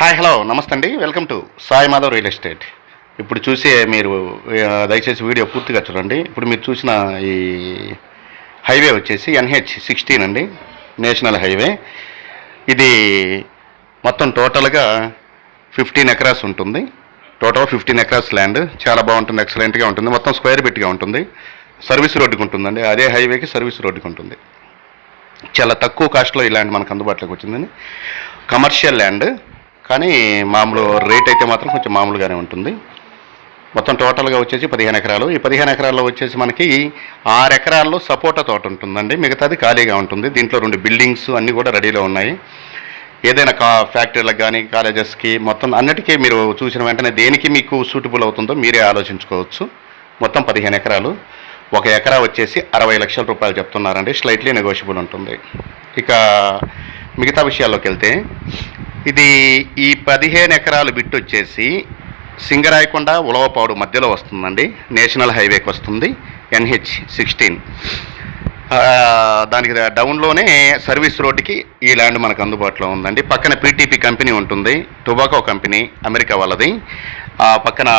Hi hello నమస్తే అండి. Welcome to Sai Madhav real estate. ఇప్పుడు చూసే మీరు దయచేసి వీడియో పూర్తిగా చూడండి. ఇప్పుడు మీరు చూసిన ఈ హైవే వచ్చేసి NH16 అండి, నేషనల్ హైవే. ఇది మొత్తం టోటల్గా 15 ఎకరాస్ ఉంటుంది. Total 15 acres land. చాలా బాగుంటుంది, ఎక్సలెంట్గా ఉంటుంది. మొత్తం స్క్వేర్ బిట్గా ఉంటుంది. సర్వీస్ రోడ్డుకి ఉంటుందండి, అదే హైవేకి సర్వీస్ రోడ్డుకి ఉంటుంది. చాలా తక్కువ కాస్ట్లో ఈ ల్యాండ్ మనకు అందుబాటులోకి వచ్చిందండి. కమర్షియల్ ల్యాండ్, కానీ మామూలు రేట్ అయితే మాత్రం కొంచెం మామూలుగానే ఉంటుంది. మొత్తం టోటల్గా వచ్చేసి 15 ఎకరాలు. ఈ 15 ఎకరాల్లో వచ్చేసి మనకి 6 ఎకరాల్లో సపోటా తోట ఉంటుందండి, మిగతాది ఖాళీగా ఉంటుంది. దీంట్లో 2 బిల్డింగ్స్ అన్నీ కూడా రెడీలో ఉన్నాయి. ఏదైనా ఫ్యాక్టరీలకు కానీ కాలేజెస్కి మొత్తం అన్నిటికీ మీరు చూసిన వెంటనే దేనికి మీకు సూటబుల్ అవుతుందో మీరే ఆలోచించుకోవచ్చు. మొత్తం 15 ఎకరాలు. 1 ఎకరా వచ్చేసి 60 లక్షల రూపాయలు చెప్తున్నారండి, స్లైట్లీ నెగోషియబుల్ ఉంటుంది. ఇక మిగతా విషయాల్లోకి వెళ్తే, ఇది ఈ 15 ఎకరాలు బిట్ వచ్చేసి సింగరాయకొండ ఉలవపాడు మధ్యలో వస్తుందండి, నేషనల్ హైవేకి వస్తుంది. NH16 దానికి డౌన్లోనే సర్వీస్ రోడ్డుకి ఈ ల్యాండ్ మనకు అందుబాటులో ఉందండి. పక్కన PTP కంపెనీ ఉంటుంది, టొబాకో కంపెనీ, అమెరికా వాళ్ళది. ఆ పక్కన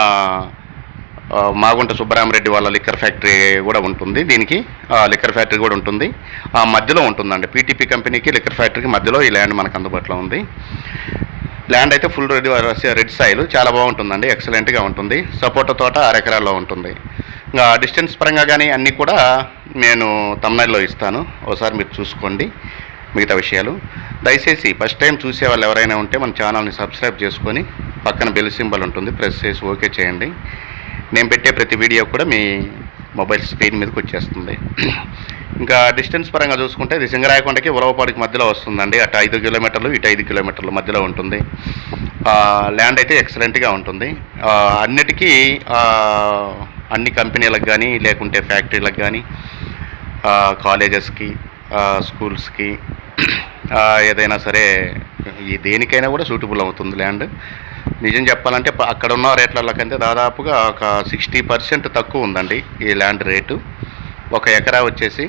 మాగుంట సుబ్బరామరెడ్డి వాళ్ళ లిక్కర్ ఫ్యాక్టరీ కూడా ఉంటుంది. దీనికి లిక్కర్ ఫ్యాక్టరీ కూడా ఉంటుంది, ఆ మధ్యలో ఉంటుందండి. PTP కంపెనీకి లిక్కర్ ఫ్యాక్టరీకి మధ్యలో ఈ ల్యాండ్ మనకు అందుబాటులో ఉంది. ల్యాండ్ అయితే ఫుల్ రెడ్ సాయిల్, చాలా బాగుంటుందండి, ఎక్సలెంట్గా ఉంటుంది. సపోటా తోట 6 ఎకరాల్లో ఉంటుంది. ఇంకా డిస్టెన్స్ పరంగా కానీ అన్నీ కూడా నేను తమ్నైల్లో ఇస్తాను, ఒకసారి మీరు చూసుకోండి మిగతా విషయాలు. దయచేసి ఫస్ట్ టైం చూసే వాళ్ళు ఎవరైనా ఉంటే మన ఛానల్ని సబ్స్క్రైబ్ చేసుకొని పక్కన బెల్ సింబల్ ఉంటుంది, ప్రెస్ చేసి ఓకే చేయండి. నేను పెట్టే ప్రతి వీడియో కూడా మీ మొబైల్ స్క్రీన్ మీదకి వచ్చేస్తుంది. ఇంకా డిస్టెన్స్ పరంగా చూసుకుంటే ఇది సింగరాయకొండకి ఉలవపాడికి మధ్యలో వస్తుందండి. అటు 5 కిలోమీటర్లు, ఇటు 5 కిలోమీటర్ల మధ్యలో ఉంటుంది. ల్యాండ్ అయితే ఎక్సలెంట్గా ఉంటుంది. అన్నిటికీ అన్ని కంపెనీలకు కానీ లేకుంటే ఫ్యాక్టరీలకు కానీ కాలేజెస్కి స్కూల్స్కి ఏదైనా సరే ఈ దేనికైనా కూడా సూటబుల్ అవుతుంది ల్యాండ్. నిజం చెప్పాలంటే అక్కడ ఉన్న రేట్ల కంటే దాదాపుగా ఒక 60% తక్కువ ఉందండి ఈ ల్యాండ్ రేటు. 1 ఎకరా వచ్చేసి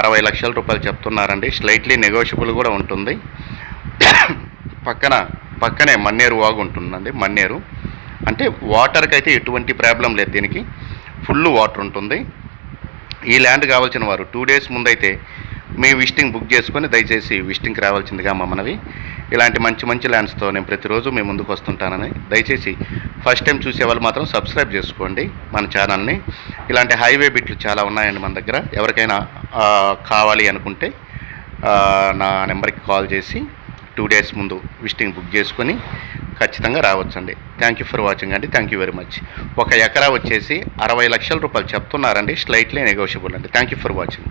60 లక్షల రూపాయలు చెప్తున్నారండి, స్లైట్లీ నెగోషియబుల్ కూడా ఉంటుంది. పక్కనే మన్నేరు వాగు ఉంటుందండి. మన్నేరు అంటే వాటర్కి అయితే ఎటువంటి ప్రాబ్లం లేదు, దీనికి ఫుల్ వాటర్ ఉంటుంది. ఈ ల్యాండ్ కావాల్సిన వారు 2 డేస్ ముందైతే మీ విజిటింగ్ బుక్ చేసుకొని దయచేసి విజిటింగ్కి రావాల్సిందిగా మా మనవి. ఇలాంటి మంచి ల్యాండ్స్తో నేను ప్రతిరోజు మీ ముందుకు వస్తుంటానని. దయచేసి ఫస్ట్ టైం చూసేవాళ్ళు మాత్రం సబ్స్క్రైబ్ చేసుకోండి మన ఛానల్ని. ఇలాంటి హైవే బిట్లు చాలా ఉన్నాయండి మన దగ్గర. ఎవరికైనా కావాలి అనుకుంటే నా నెంబర్కి కాల్ చేసి 2 డేస్ ముందు విజిటింగ్ బుక్ చేసుకొని ఖచ్చితంగా రావచ్చండి. థ్యాంక్ యూ ఫర్ వాచింగ్ అండి, థ్యాంక్ యూ వెరీ మచ్. 1 ఎకరా వచ్చేసి 60 లక్షల రూపాయలు చెప్తున్నారండి, స్లైట్లీ నెగోషియబుల్ అండి. Thank you for watching.